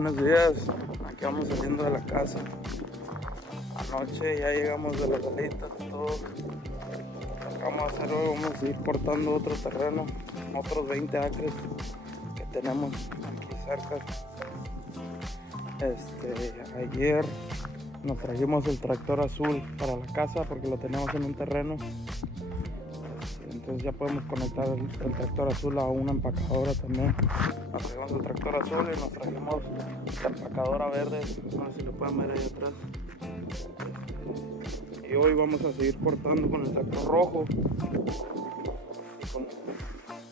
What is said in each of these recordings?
Buenos días, aquí vamos saliendo de la casa. Anoche ya llegamos de las alitas, todo. Lo que vamos a hacer hoy, vamos a ir cortando otro terreno, otros 20 acres que tenemos aquí cerca. Ayer nos trajimos el tractor azul para la casa porque lo tenemos en un terreno. Entonces ya podemos conectar el tractor azul a una empacadora también. Nos trajimos el tractor azul y nos trajimos la empacadora verde, no sé si lo pueden ver ahí atrás. Y hoy vamos a seguir cortando con el tractor rojo.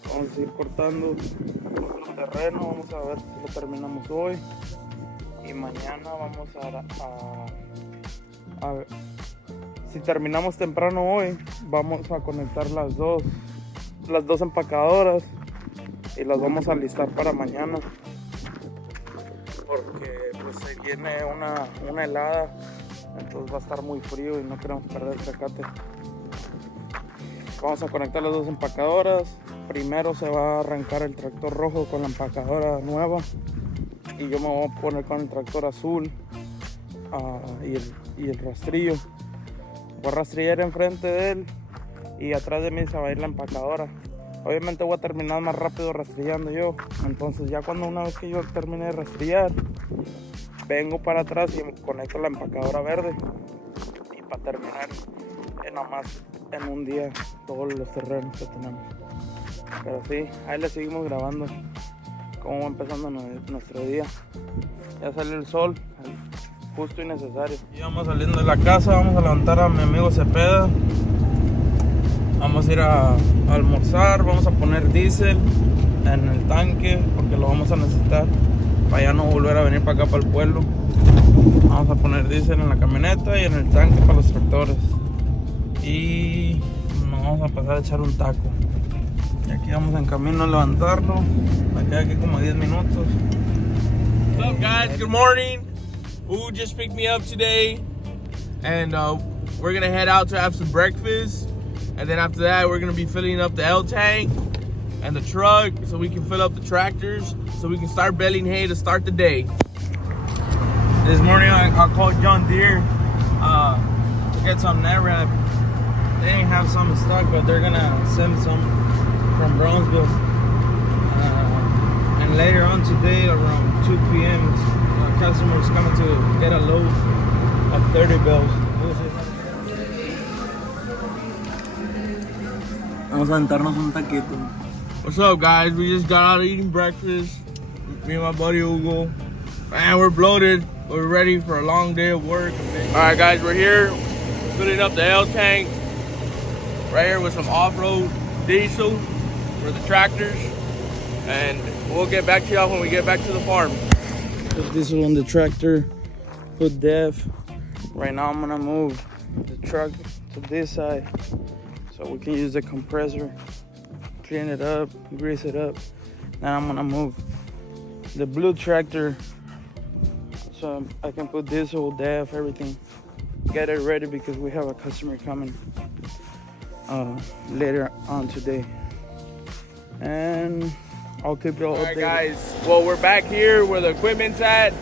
Vamos a seguir cortando nuestro terreno, vamos a ver si lo terminamos hoy. Y mañana vamos a si terminamos temprano hoy, vamos a conectar las dos empacadoras y las vamos a alistar para mañana, porque pues se viene una helada, entonces va a estar muy frío y no queremos perder el zacate. Vamos a conectar las dos empacadoras. Primero se va a arrancar el tractor rojo con la empacadora nueva y yo me voy a poner con el tractor azul y el rastrillo. Voy a rastrillar enfrente de él y atrás de mí se va a ir la empacadora. Obviamente voy a terminar más rápido rastrillando yo. Entonces ya una vez que yo termine de rastrillar, vengo para atrás y conecto la empacadora verde. Y para terminar en un día todos los terrenos que tenemos. Pero sí, ahí le seguimos grabando cómo va empezando nuestro día. Ya sale el sol, justo y necesario. Y vamos saliendo de la casa, vamos a levantar a mi amigo Cepeda. Vamos a ir a almorzar, vamos a poner diésel en el tanque porque lo vamos a necesitar para ya no volver a venir para acá, para el pueblo. Vamos a poner diésel en la camioneta y en el tanque para los tractores. Y nos vamos a pasar a echar un taco. Y aquí vamos en camino a levantarlo. Me queda aquí como 10 minutos. What's up, guys? Good morning. Who just picked me up today, and we're gonna head out to have some breakfast, and then after that we're gonna be filling up the L tank and the truck so we can fill up the tractors so we can start baling hay to start the day. This morning I called John Deere to get some net wrap. They didn't have some in stock, but they're gonna send some from Brownsville. And later on today around 2 p.m. customers coming to get a load of 30 bales. Vamos a aventarnos un taquito. What's up, guys? We just got out of eating breakfast. Me and my buddy Hugo. Man, we're bloated, but we're ready for a long day of work. Alright, guys, we're here filling up the L tank right here with some off-road diesel for the tractors, and we'll get back to y'all when we get back to the farm. Put diesel on the tractor, put def. Right now I'm gonna move the truck to this side so we can use the compressor, clean it up, grease it up. Then I'm gonna move the blue tractor so I can put diesel, def, everything. Get it ready because we have a customer coming later on today. And I'll keep you all updated. Alright, guys, well, we're back here where the equipment's at.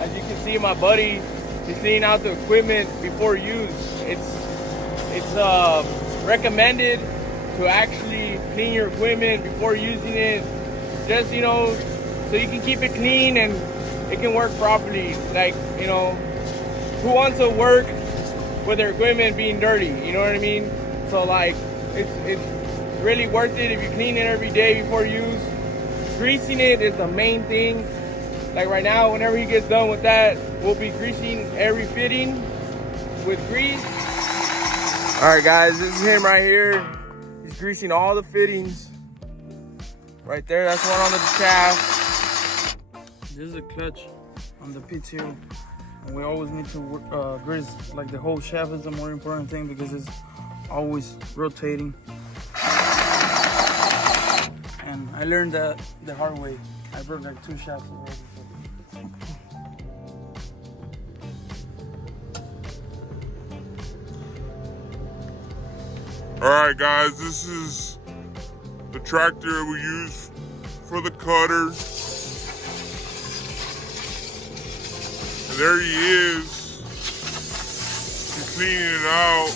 As you can see, my buddy is cleaning out the equipment before use. It's recommended to actually clean your equipment before using it, just, you know, so you can keep it clean and it can work properly. Like, you know, who wants to work with their equipment being dirty, you know what I mean? So like, it's really worth it if you clean it every day before use. Greasing it is the main thing. Like right now, whenever he gets done with that, we'll be greasing every fitting with grease. All right, guys, this is him right here. He's greasing all the fittings. Right there, that's one on the shaft. This is a clutch on the P2. And we always need to grease, like the whole shaft is the more important thing because it's always rotating. And I learned that the hard way. I broke like 2 shafts already. Alright guys, this is the tractor we use for the cutter. And there he is. He's cleaning it out.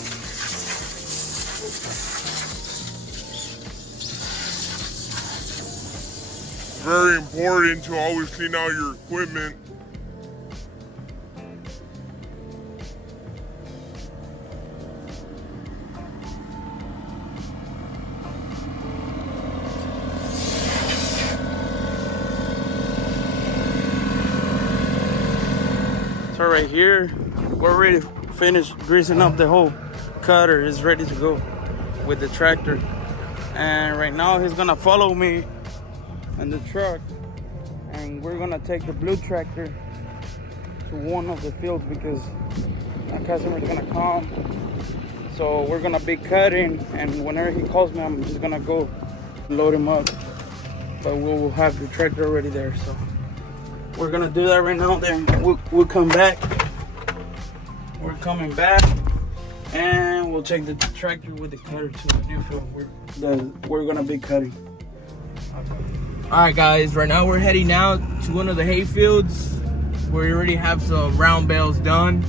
Very important to always clean out your equipment. So right here, we're ready to finish greasing up the whole cutter. Is ready to go with the tractor. And right now he's gonna follow me in the truck, and we're gonna take the blue tractor to one of the fields because my customer's gonna come. So we're gonna be cutting, and whenever he calls me, I'm just gonna go load him up. But we'll have the tractor already there. So we're gonna do that right now. Then we'll come back. We're coming back, and we'll take the tractor with the cutter to the new field we're gonna be cutting. Alright guys, right now we're heading out to one of the hay fields where we already have some round bales done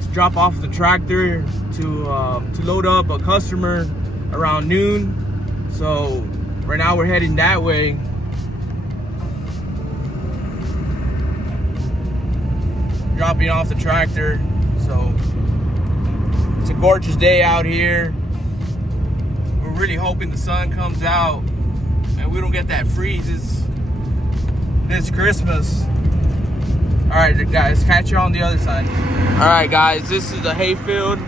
to drop off the tractor to load up a customer around noon. So right now we're heading that way. Dropping off the tractor. So it's a gorgeous day out here. We're really hoping the sun comes out and we don't get that freeze this Christmas. All right, guys, catch you on the other side. All right, guys, this is the hay field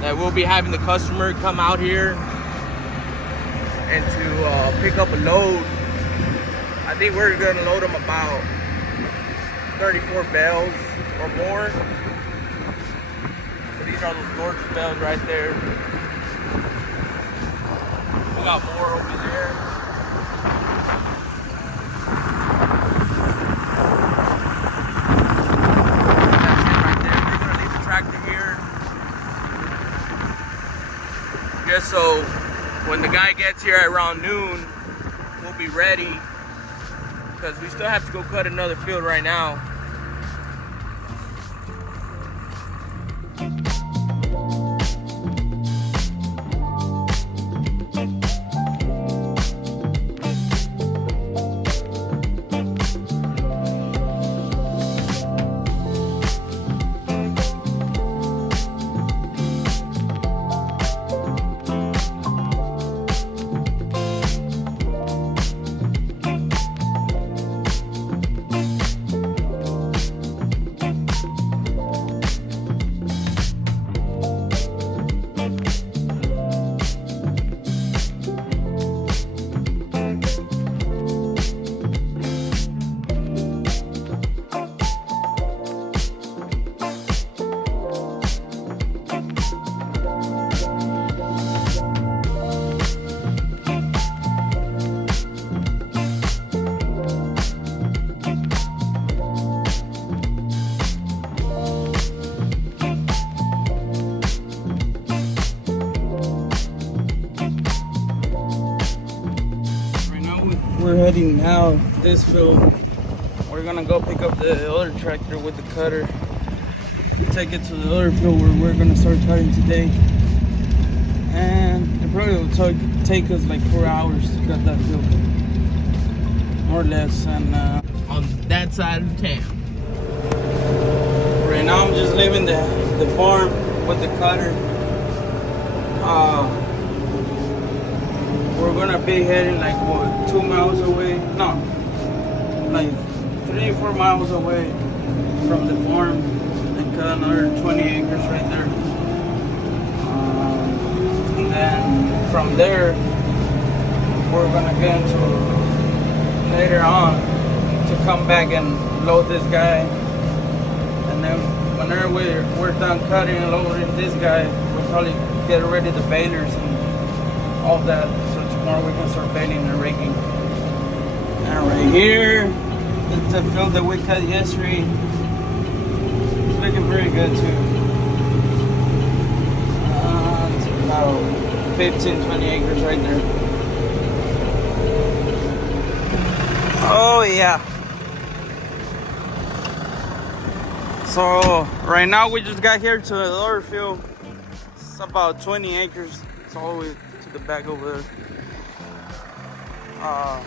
that we'll be having the customer come out here and to pick up a load. I think we're gonna load them about 34 bales or more. So these are those gorgeous bales right there. We got more over there. Just so when the guy gets here at around noon, we'll be ready, because we still have to go cut another field right now. We're heading now this field. We're gonna go pick up the other tractor with the cutter, take it to the other field where we're gonna start cutting today. And it probably will take us like 4 hours to cut that field, more or less. And On that side of town. right now I'm just leaving the farm with the cutter. We're gonna be heading like what, 2 miles away? No, like 3 or 4 miles away from the farm, and cut another 20 acres right there. And then from there, we're gonna get into later on to come back and load this guy. And then whenever we're done cutting and loading this guy, we'll probably get ready the balers and all that. Tomorrow we can start baling and raking. And right here, it's the field that we cut yesterday. It's looking very good too. It's about 15-20 acres right there. Oh yeah. So right now we just got here to the other field. It's about 20 acres. It's all the way to the back over there. I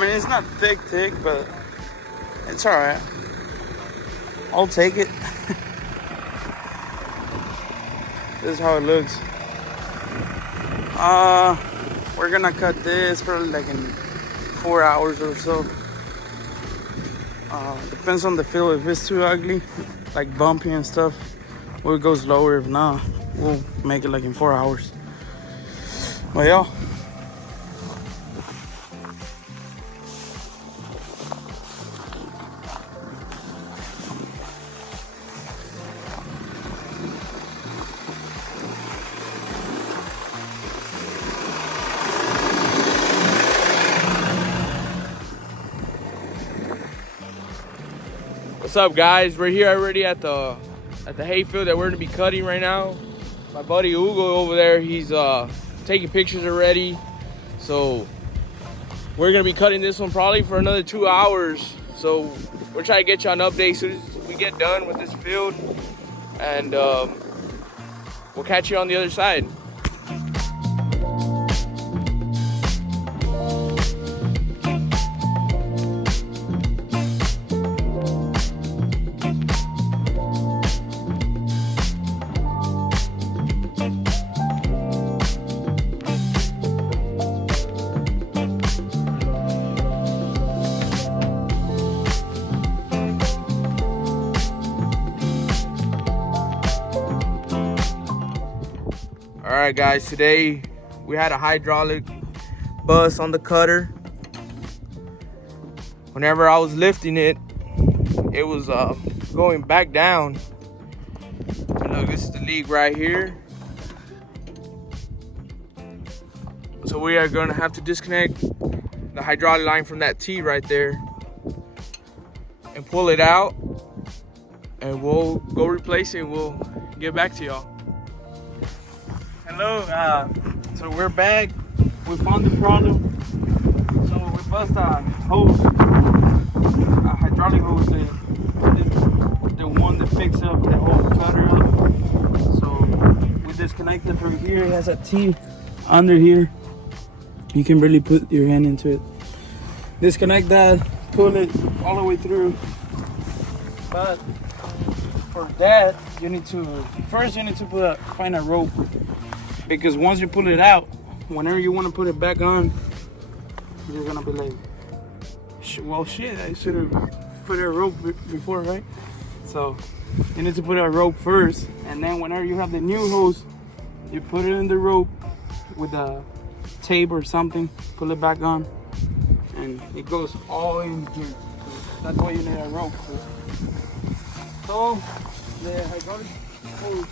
mean, it's not thick, but it's all right. I'll take it. This is how it looks. We're gonna cut this probably like in 4 hours or so. Depends on the field. If it's too ugly, like bumpy and stuff, we'll go slower. If not, we'll make it like in 4 hours. But yeah. What's up, guys? We're here already at the hayfield that we're gonna be cutting right now. My buddy Hugo over there, he's taking pictures already. So we're gonna be cutting this one probably for another 2 hours. So we're trying to get you an update as soon as we get done with this field, and we'll catch you on the other side. All right, guys, today we had a hydraulic bust on the cutter. Whenever I was lifting it, it was going back down. And look, this is the leak right here. So we are gonna have to disconnect the hydraulic line from that T right there and pull it out, and we'll go replace it. We'll get back to y'all. Hello, so we're back. We found the problem. So we bust a hose, a hydraulic hose, the one that picks up the whole cutter up. So we disconnected from here. It has a T under here. You can really put your hand into it. Disconnect that, pull it all the way through. But for that, you need to find a rope. Because once you pull it out, whenever you want to put it back on, you're gonna be like, well, shit, I should have put a rope before, right? So you need to put a rope first, and then whenever you have the new hose, you put it in the rope with a tape or something, pull it back on, and it goes all in here. So that's why you need a rope. So the hydraulic hose.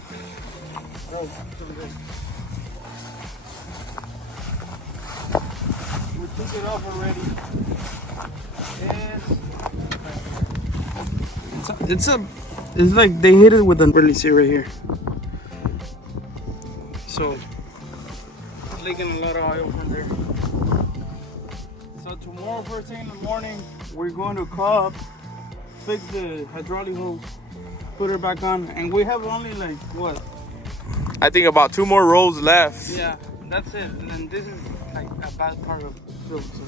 We took it off already. It's like they hit it with a really see right here. So it's leaking a lot of oil from there. So tomorrow, first thing in the morning, we're going to call up, fix the hydraulic hose, put it back on, and we have only like what? I think about 2 more rows left. Yeah, that's it. And then this is like a bad part of the field. So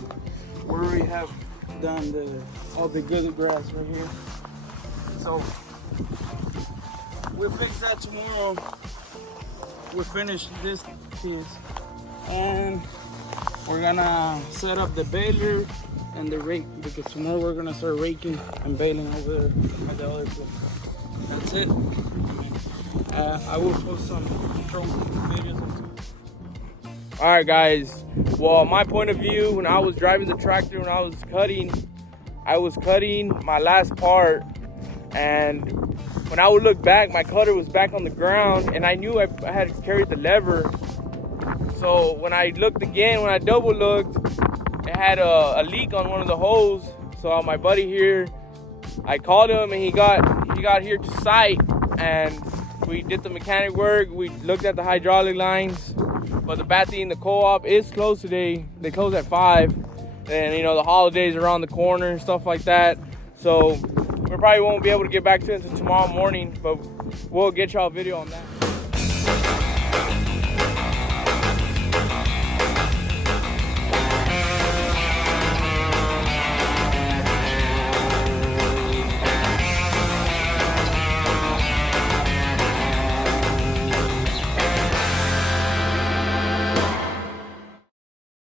we already have done all the good grass right here. So we'll fix that tomorrow. We'll finish this piece, and we're gonna set up the baler and the rake, because tomorrow we're gonna start raking and baling over there at the other field. That's it. I will post some videos. All right, guys. Well, my point of view, when I was driving the tractor, when I was cutting my last part, and when I would look back, my cutter was back on the ground, and I knew I had carried the lever. So when I looked again, when I double looked, it had a leak on one of the hose. So my buddy here, I called him, and he got here to site, and we did the mechanic work. We looked at the hydraulic lines. But the bad thing, the co-op is closed today. They close at 5. And, you know, the holidays are around the corner and stuff like that. So we probably won't be able to get back to it until tomorrow morning, but we'll get y'all a video on that.